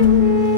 Música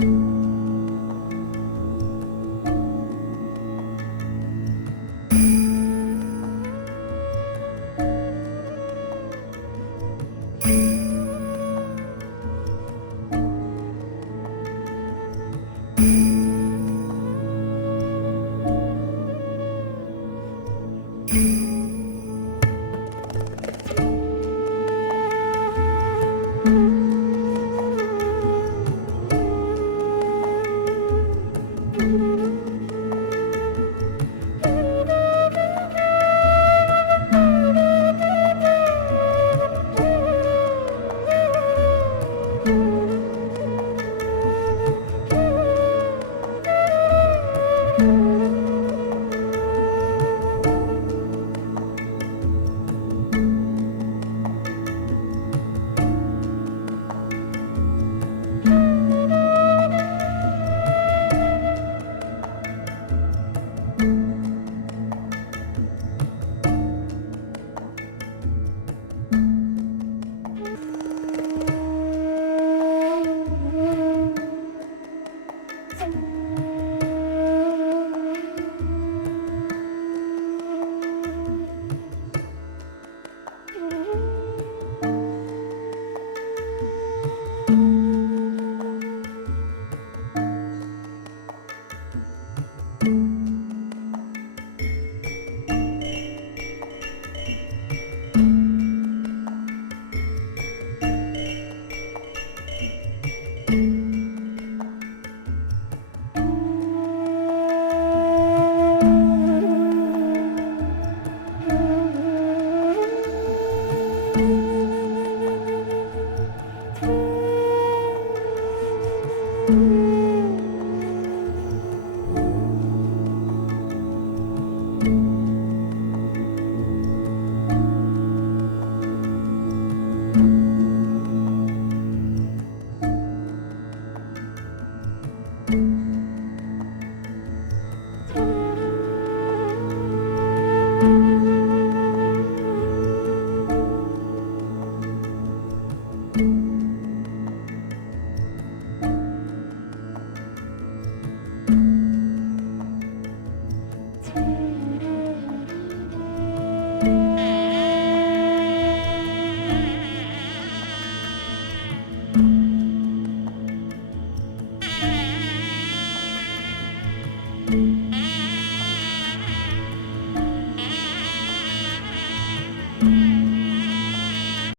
Thank you